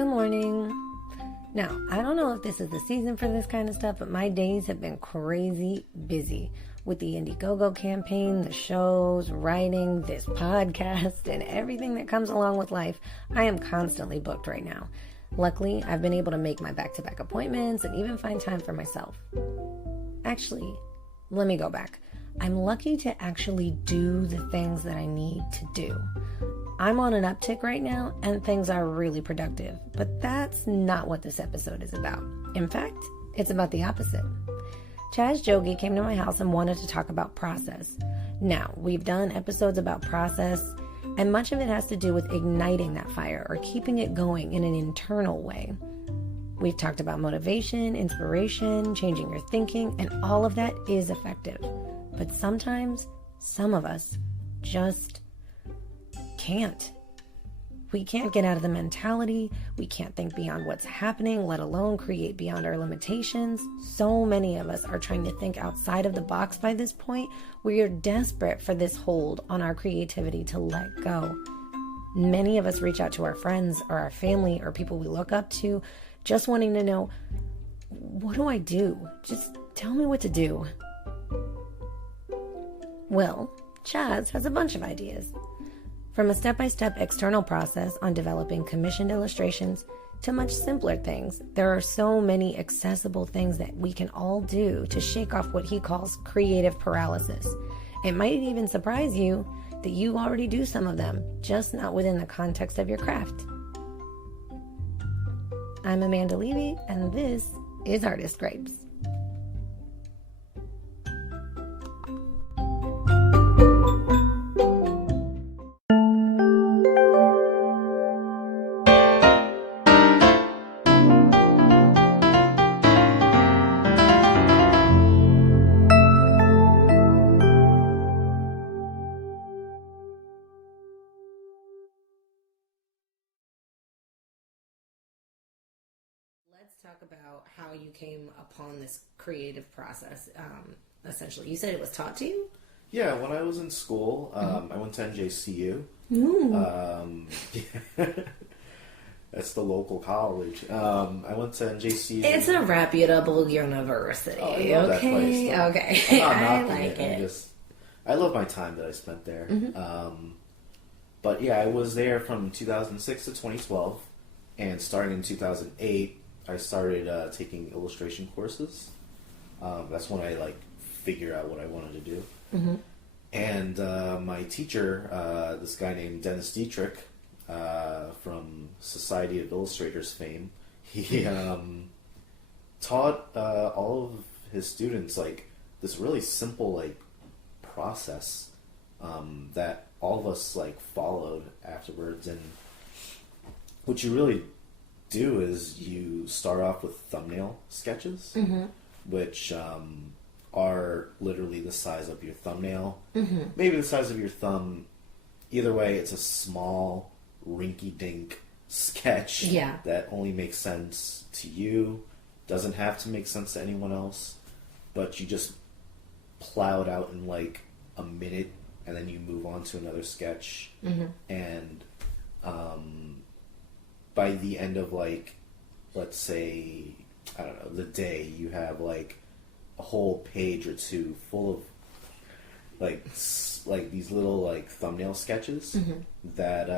Good morning. Now, I don't know if this is the season for this kind of stuff, but my days have been crazy busy with the Indiegogo campaign, the shows, writing, this podcast, and everything that comes along with life. I am constantly booked right now. Luckily, I've been able to make my back-to-back appointments and even find time for myself. Actually, let me go back. I'm lucky to actually do the things that I need to do. I'm on an uptick right now, and things are really productive, but that's not what this episode is about. In fact, it's about the opposite. Chazz Jogie came to my house and wanted to talk about process. Now, we've done episodes about process, and much of it has to do with igniting that fire or keeping it going in an internal way. We've talked about motivation, inspiration, changing your thinking, and all of that is effective. But sometimes, some of us just can't. We can't get out of the mentality. We can't think beyond what's happening, let alone create beyond our limitations. So many of us are trying to think outside of the box by this point. We are desperate for this hold on our creativity to let go. Many of us reach out to our friends or our family or people we look up to, just wanting to know, what do I do? Just tell me what to do. Well, Chazz has a bunch of ideas. From a step-by-step external process on developing commissioned illustrations to much simpler things, there are so many accessible things that we can all do to shake off what he calls creative paralysis. It might even surprise you that you already do some of them, just not within the context of your craft. I'm Amanda Levy, and this is Artist Grapes. Let's talk about how you came upon this creative process. Essentially, you said it was taught to you? Yeah, when I was in school, I went to NJCU. That's the local college. I went to NJCU. It's a reputable university. Oh, I love that place, though. Okay. I'm not I like it. I love my time that I spent there. But yeah, I was there from 2006 to 2012, and starting in 2008, I started taking illustration courses. That's when I figured out what I wanted to do. And my teacher, this guy named Dennis Dietrich, from Society of Illustrators fame, he taught all of his students this really simple process that all of us followed afterwards. And what you really do is you start off with thumbnail sketches, which are literally the size of your thumbnail, maybe the size of your thumb. Either way, it's a small, rinky-dink sketch that only makes sense to you, doesn't have to make sense to anyone else, but you just plow it out in a minute, and then you move on to another sketch, and by the end of let's say, I don't know, the day, you have a whole page or two full of these little thumbnail sketches that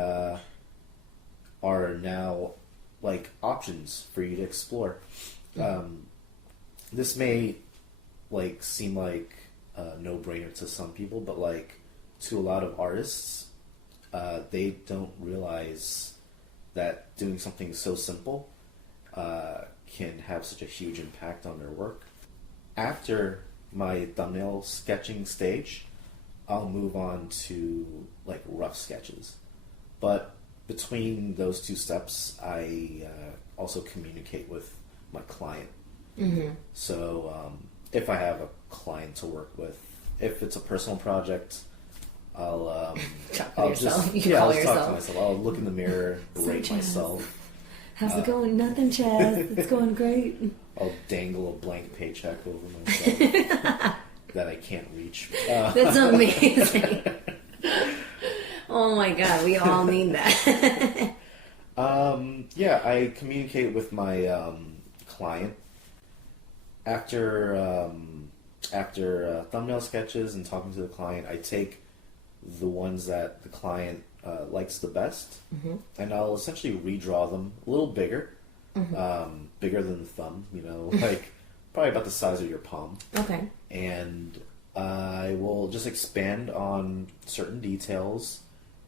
are now options for you to explore. This may seem like a no-brainer to some people, but to a lot of artists, they don't realize that doing something so simple can have such a huge impact on their work. After my thumbnail sketching stage, I'll move on to rough sketches. But between those two steps, I also communicate with my client. So if I have a client to work with, if it's a personal project, I'll talk to myself. I'll look in the mirror, berate myself. How's it going? Nothing, Chazz. It's going great. I'll dangle a blank paycheck over myself that I can't reach. That's amazing. Oh my God, we all need that. Yeah, I communicate with my client after thumbnail sketches and talking to the client. I take the ones that the client likes the best, and I'll essentially redraw them a little bigger, bigger than the thumb. Like probably about the size of your palm. Okay. And I will just expand on certain details.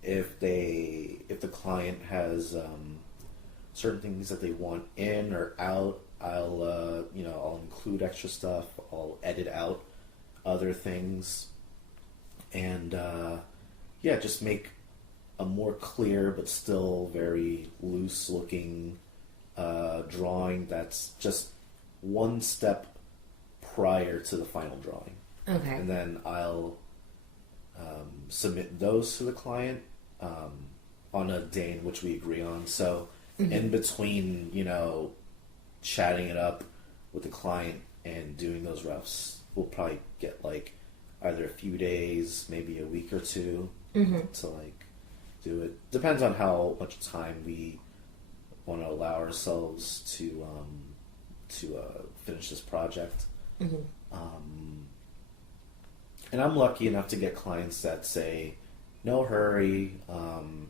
If the client has certain things that they want in or out, I'll include extra stuff. I'll edit out other things, and just make a more clear but still very loose looking drawing that's just one step prior to the final drawing. Okay. And then I'll submit those to the client on a day in which we agree on. So in between, chatting it up with the client and doing those roughs, we'll probably get like either a few days, maybe a week or two to like do it. Depends on how much time we want to allow ourselves to finish this project. And I'm lucky enough to get clients that say, no hurry,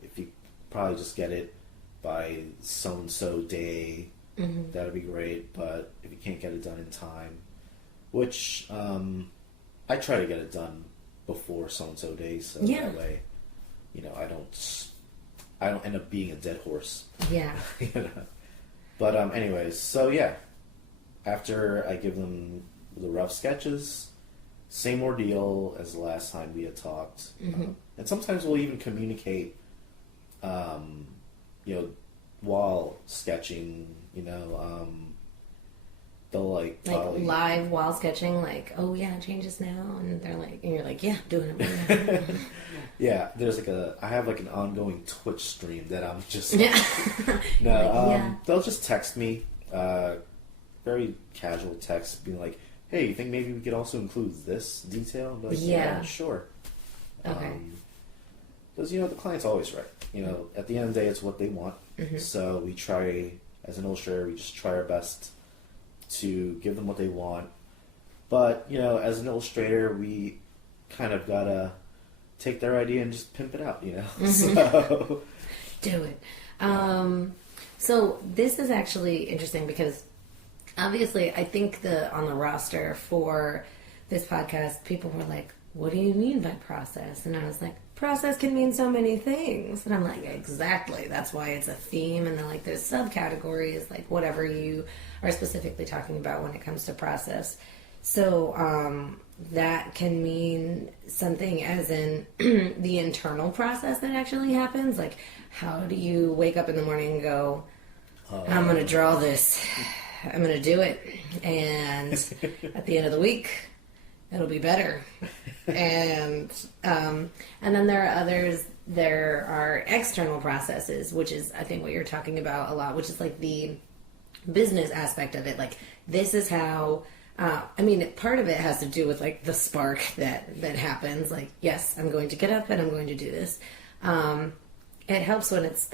if you probably just get it by so-and-so day, that'd be great, but if you can't get it done in time, which I try to get it done before so-and-so day, so that way, I don't end up being a dead horse. Yeah. But anyways, so yeah, after I give them the rough sketches, same ordeal as the last time we had talked. And sometimes we'll even communicate, while sketching, they'll like live while sketching, like, oh yeah, change this now, and they're like, and you're like, yeah, doing it right now. Yeah, there's I have like an ongoing Twitch stream that I'm just they'll just text me, very casual text, being like, hey, you think maybe we could also include this detail? I'm like, yeah, sure. Okay. Because, the client's always right. At the end of the day, it's what they want. So we try, as an illustrator, we just try our best to give them what they want. But, as an illustrator, we kind of gotta take their idea and just pimp it out, So do it. So this is actually interesting because obviously I think on the roster for this podcast, people were like, what do you mean by process? And I was like, process can mean so many things. And I'm like, exactly. That's why it's a theme. And then like there's subcategories, like whatever you are specifically talking about when it comes to process. So that can mean something as in the internal process that actually happens. Like, how do you wake up in the morning and go, I'm going to draw this. I'm going to do it. And at the end of the week, it'll be better. And then there are others. There are external processes, which is, I think, what you're talking about a lot, which is like the business aspect of it. Like, this is how, part of it has to do with like the spark that happens. Like, yes, I'm going to get up and I'm going to do this. It helps when it's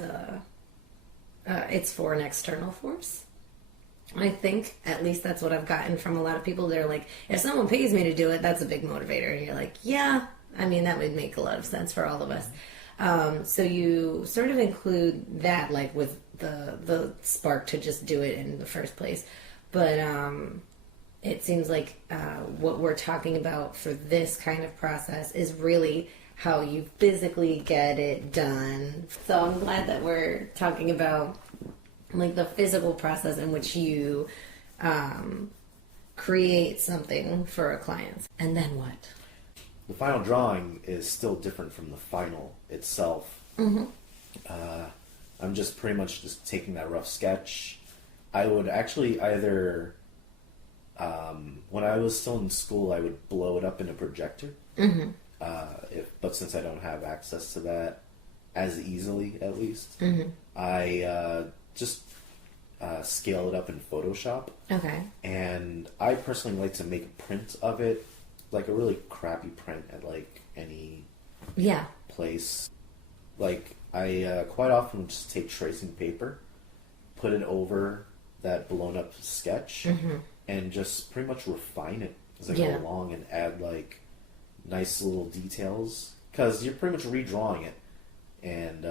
for an external force. I think, at least that's what I've gotten from a lot of people. They're like, if someone pays me to do it, that's a big motivator. And you're like, yeah, that would make a lot of sense for all of us. So you sort of include that, like, with the spark to just do it in the first place. But it seems like what we're talking about for this kind of process is really how you physically get it done. So I'm glad that we're talking about like the physical process in which you create something for a client. And then what? The final drawing is still different from the final itself. I'm just pretty much just taking that rough sketch. I would actually either, when I was still in school, I would blow it up in a projector. But since I don't have access to that as easily, at least, I just scale it up in Photoshop. Okay. And I personally like to make a print of it, like a really crappy print at like any place. Like, I quite often just take tracing paper, put it over that blown up sketch, and just pretty much refine it as I go along and add, like, nice little details. Because you're pretty much redrawing it. And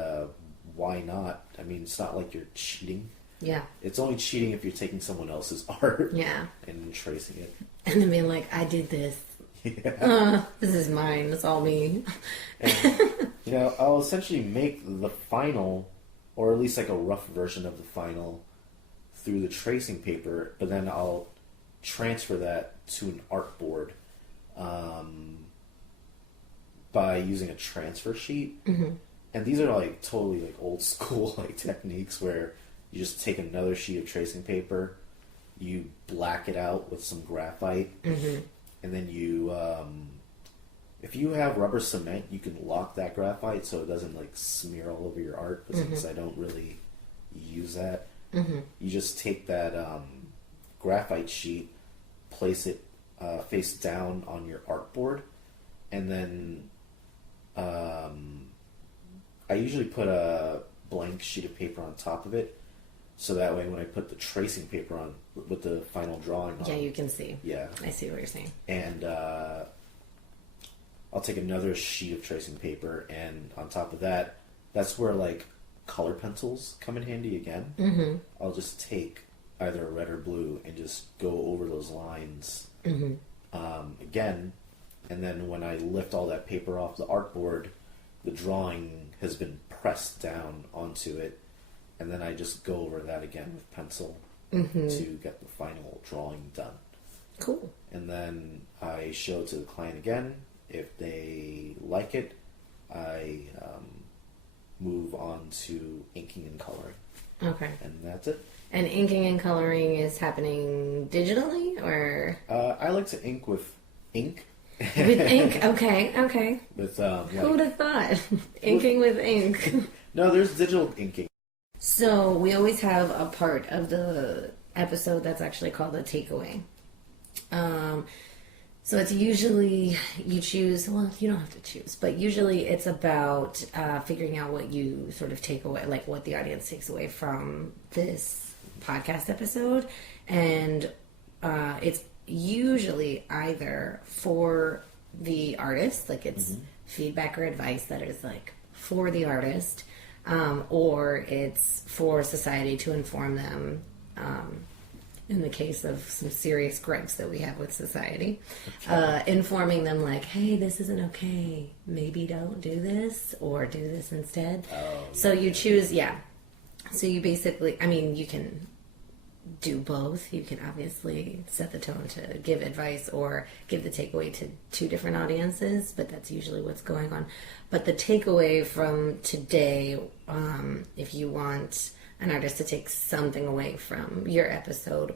why not? I mean, it's not like you're cheating. Yeah. It's only cheating if you're taking someone else's art and tracing it. And then being like, I did this. Yeah. This is mine. It's all me. And, you know, I'll essentially make the final, or at least like a rough version of the final, through the tracing paper, but then I'll transfer that to an artboard by using a transfer sheet. Mm-hmm. And these are like totally like old school like techniques where you just take another sheet of tracing paper, you black it out with some graphite, and then you, if you have rubber cement, you can lock that graphite so it doesn't like smear all over your art. But since I don't really use that, you just take that graphite sheet, place it face down on your artboard, and then I usually put a blank sheet of paper on top of it, so that way when I put the tracing paper on with the final drawing on, you can see. Yeah. I see what you're saying. And I'll take another sheet of tracing paper, and on top of that, that's where like color pencils come in handy again. I'll just take either a red or blue and just go over those lines again, and then when I lift all that paper off the artboard, the drawing has been pressed down onto it, and then I just go over that again with pencil to get the final drawing done. Cool. And then I show it to the client again. If they like it, I move on to inking and coloring. Okay. And that's it. And inking and coloring is happening digitally, or? I like to ink with ink. With ink? Okay. With, who would have thought? Inking with ink. No, there's digital inking. So we always have a part of the episode that's actually called a takeaway. So it's usually you choose, well, you don't have to choose, but usually it's about figuring out what you sort of take away, like what the audience takes away from this podcast episode. And it's usually either for the artist, like it's feedback or advice that is like for the artist, or it's for society to inform them, in the case of some serious gripes that we have with society, informing them like, hey, this isn't okay, maybe don't do this, or do this instead. So you choose, so you basically, I mean, you can do both. You can obviously set the tone to give advice or give the takeaway to two different audiences, but that's usually what's going on. But the takeaway from today, if you want an artist to take something away from your episode,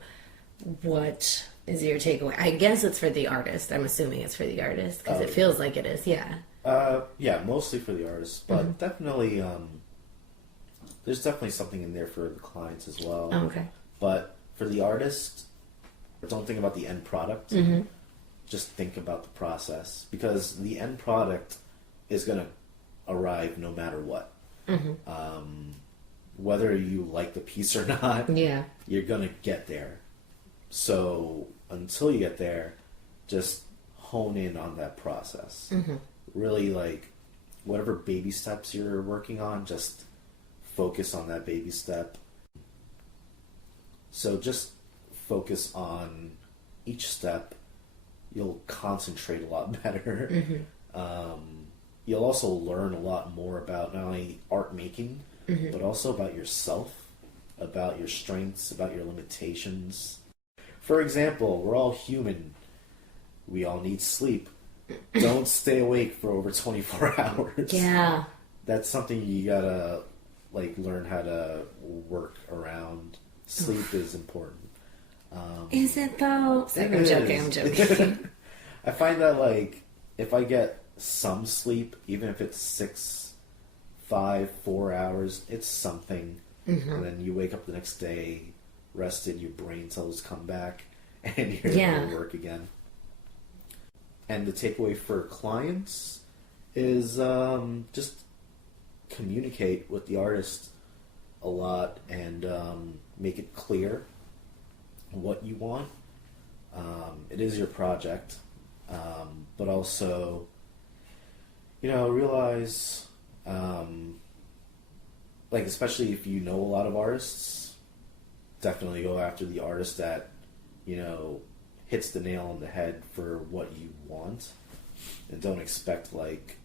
what is your takeaway? I guess it's for the artist. I'm assuming it's for the artist because it feels like it is. Yeah, mostly for the artist, but definitely there's definitely something in there for the clients as well. Okay. But for the artist, don't think about the end product. Just think about the process, because the end product is going to arrive no matter what. Whether you like the piece or not, you're going to get there. So until you get there, just hone in on that process. Really, like, whatever baby steps you're working on, just focus on that baby step. So just focus on each step. You'll concentrate a lot better. You'll also learn a lot more about not only art making, but also about yourself, about your strengths, about your limitations. For example, we're all human. We all need sleep. Don't stay awake for over 24 hours. Yeah. That's something you gotta, like, learn how to work around. Sleep is important. Is it though? I'm joking. I find that, like, if I get some sleep, even if it's 6, 5, 4 hours, it's something. And then you wake up the next day rested, your brain cells come back, and you're able to work again. And the takeaway for clients is just communicate with the artist a lot and make it clear what you want. It is your project, but also, realize, like, especially if you know a lot of artists, definitely go after the artist that, hits the nail on the head for what you want, and don't expect, like,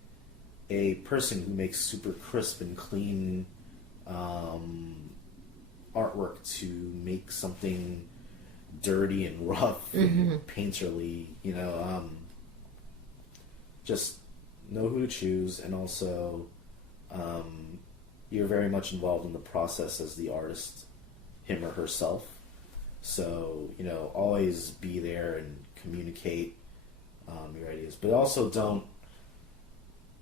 a person who makes super crisp and clean artwork to make something dirty and rough and painterly, just know who to choose, and also you're very much involved in the process as the artist, him or herself. So, always be there and communicate your ideas, but also don't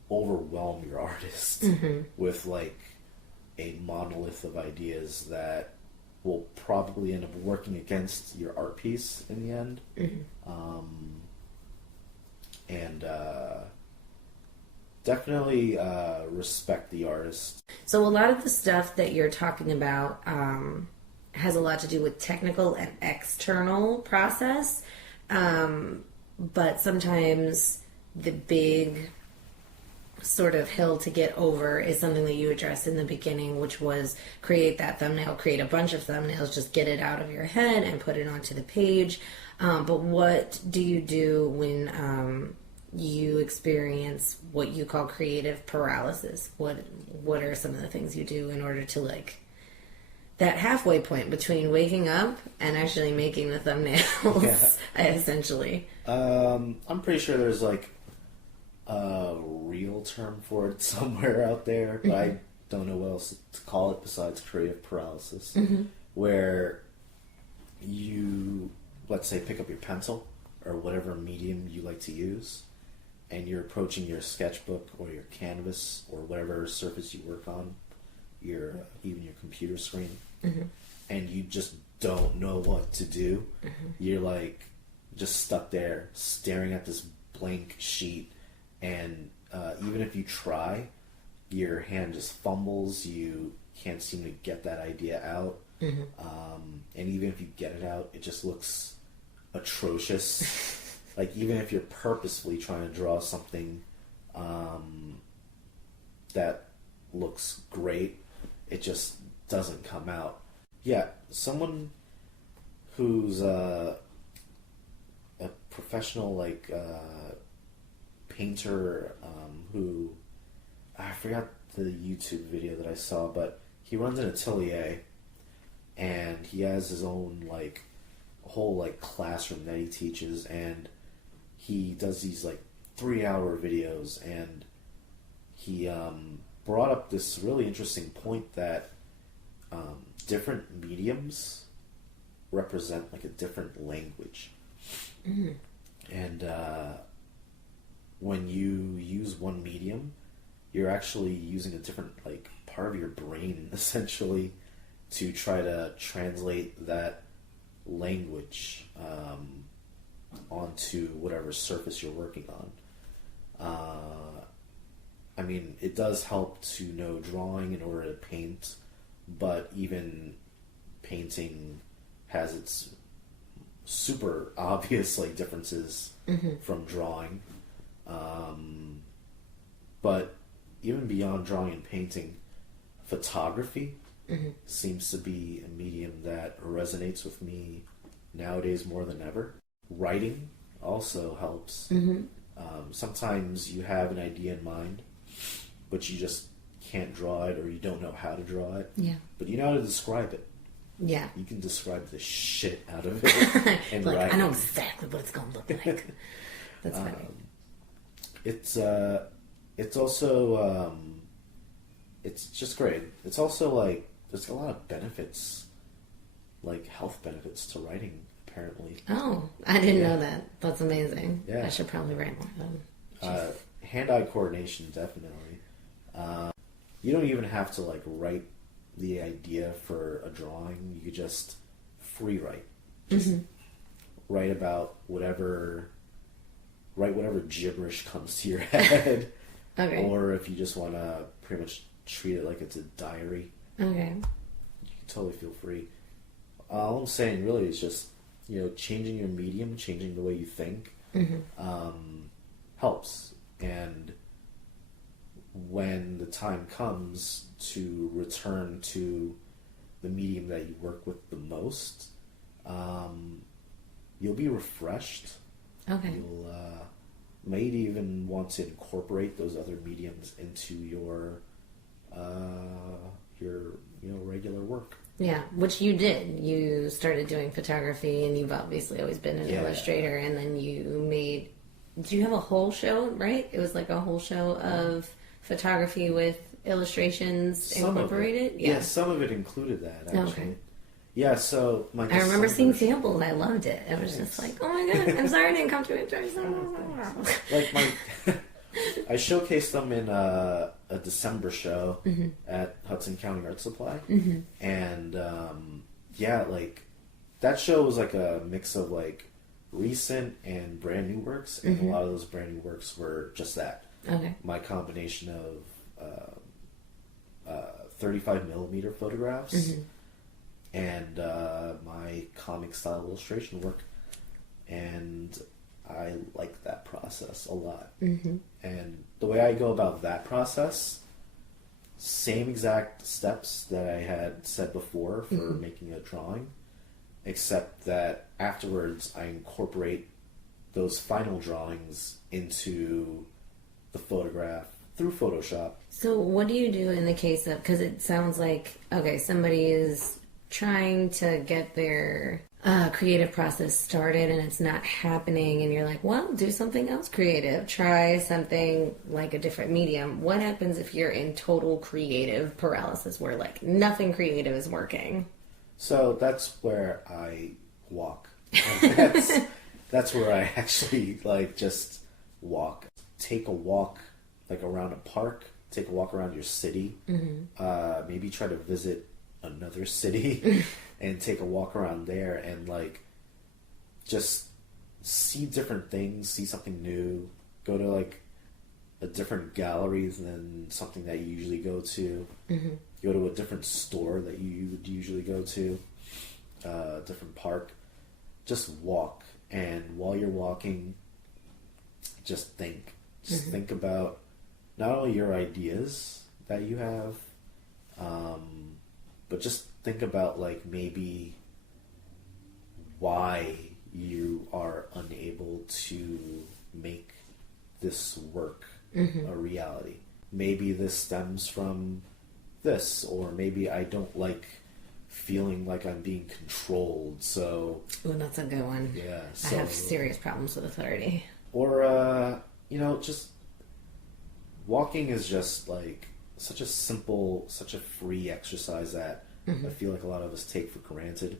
overwhelm your artist with like a monolith of ideas that will probably end up working against your art piece in the end. And definitely respect the artist. So a lot of the stuff that you're talking about has a lot to do with technical and external process, but sometimes the big sort of hill to get over is something that you addressed in the beginning, which was create that thumbnail, create a bunch of thumbnails, just get it out of your head and put it onto the page. But what do you do when you experience what you call creative paralysis? What are some of the things you do in order to, like, that halfway point between waking up and actually making the thumbnails, essentially? I'm pretty sure there's like a real term for it somewhere out there, but I don't know what else to call it besides creative paralysis, where you, let's say, pick up your pencil or whatever medium you like to use, and you're approaching your sketchbook or your canvas or whatever surface you work on, even your computer screen, and you just don't know what to do. You're like just stuck there staring at this blank sheet, and even if you try, your hand just fumbles. You can't seem to get that idea out, and even if you get it out, it just looks atrocious. Like, even if you're purposefully trying to draw something that looks great, it just doesn't come out. Yeah, someone who's a professional, like, painter, who, I forgot the YouTube video that I saw, but he runs an atelier, and he has his own, like, whole, like, classroom that he teaches, and he does these, like, 3-hour videos, and he brought up this really interesting point that different mediums represent, like, a different language. And when you use one medium, you're actually using a different, like, part of your brain, essentially, to try to translate that language onto whatever surface you're working on. I mean, it does help to know drawing in order to paint, but even painting has its super obvious, like, differences from drawing. But even beyond drawing and painting, photography seems to be a medium that resonates with me nowadays more than ever. Writing also helps. Sometimes you have an idea in mind, but you just can't draw it, or you don't know how to draw it. Yeah. But you know how to describe it. Yeah. You can describe the shit out of it. And like, I know exactly what it's going to look like. That's funny. It's also, it's just great. It's also, like, there's a lot of benefits, like health benefits to writing, apparently. Oh, I didn't know that. That's amazing. Yeah. I should probably write more of them. Hand-eye coordination, definitely. You don't even have to, like, write the idea for a drawing. You could just free write. Just write about whatever gibberish comes to your head. Okay. Or if you just want to pretty much treat it like it's a diary. Okay. You can totally feel free. All I'm saying really is just, changing your medium, changing the way you think, helps. And when the time comes to return to the medium that you work with the most, you'll be refreshed. Okay. You'll might even want to incorporate those other mediums into your regular work. Yeah, which you did. You started doing photography, and you've obviously always been an illustrator, and then you made... Did you have a whole show, right? It was like a whole show of photography with illustrations incorporated? Yeah, some of it included that, actually. Okay. Yeah, so... I remember seeing samples. I loved it. It was just like, oh my God, I'm sorry I didn't come to enjoy some. I showcased them in a December show at Hudson County Art Supply. And, that show was like a mix of recent and brand new works. And a lot of those brand new works were just that. Okay. My combination of 35 millimeter photographs and my comic style illustration work. And I like that process a lot. And the way I go about that process, same exact steps that I had said before for making a drawing, except that afterwards I incorporate those final drawings into the photograph through Photoshop. So what do you do in the case of, because it sounds like, okay, somebody is trying to get their creative process started and it's not happening, and you're like, well, do something else creative. Try something like a different medium. What happens if you're in total creative paralysis where nothing creative is working? So that's where I walk. That's where I actually just walk. Take a walk around a park. Take a walk around your city. Maybe try to visit another city and take a walk around there and just see different things, see something new, go to a different gallery than something that you usually go to, go to a different store that you would usually go to, a different park. Just walk, and while you're walking, just think. Just think about not only your ideas that you have, but just think about maybe why you are unable to make this work a reality. Maybe this stems from this, or maybe I don't like feeling like I'm being controlled, so... Oh, that's a good one. Yeah. I have serious problems with authority. Or, just... Walking is just, such a simple, such a free exercise that I feel like a lot of us take for granted.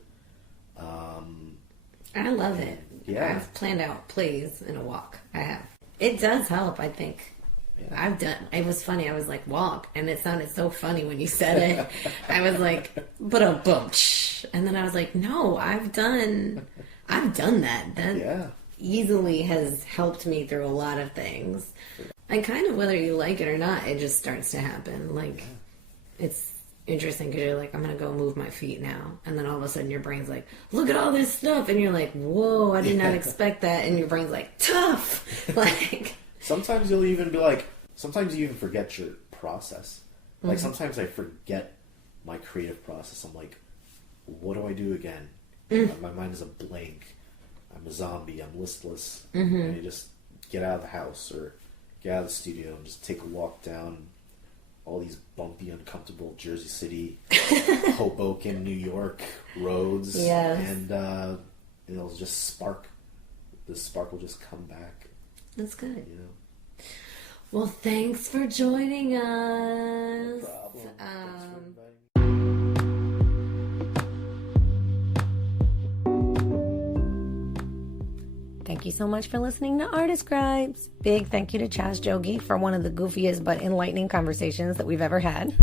I love it. Yeah. I've planned out plays in a walk. I have. It does help, I think. Yeah. It was funny. I was like, walk. And it sounded so funny when you said it. I was like, but a boom. And then I was like, no, I've done that. That easily has helped me through a lot of things. And kind of whether you like it or not, it just starts to happen. It's interesting because you're like, I'm going to go move my feet now. And then all of a sudden your brain's like, look at all this stuff. And you're like, whoa, I did not expect that. And your brain's like, tough. Sometimes you'll even be sometimes you even forget your process. Sometimes I forget my creative process. I'm like, what do I do again? My mind is a blank. I'm a zombie. I'm listless. And I just get out of the house or get out of the studio and just take a walk down all these bumpy, uncomfortable Jersey City, Hoboken, New York roads. Yes. And it'll just spark. The spark will just come back. That's good. Well, thanks for joining us. No problem. Thank you so much for listening to Artist Scribes. Big thank you to Chazz Jogie for one of the goofiest but enlightening conversations that we've ever had.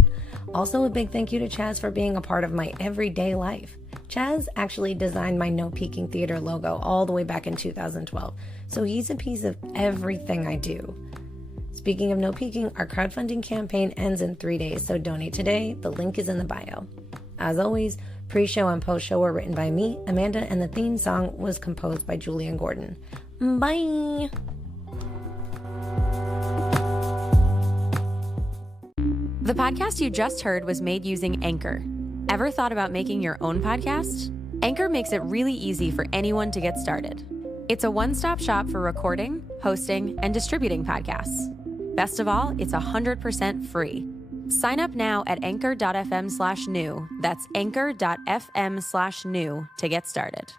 Also, a big thank you to Chazz for being a part of my everyday life. Chazz actually designed my No Peeking Theater logo all the way back in 2012, so he's a piece of everything I do. Speaking of no peeking, our crowdfunding campaign ends in 3 days, so donate today. The link is in the bio. As always, pre-show and post-show were written by me, Amanda, and the theme song was composed by Julian Gordon. Bye! The podcast you just heard was made using Anchor. Ever thought about making your own podcast? Anchor makes it really easy for anyone to get started. It's a one-stop shop for recording, hosting, and distributing podcasts. Best of all, it's 100% free. Sign up now at anchor.fm/new. That's anchor.fm/new to get started.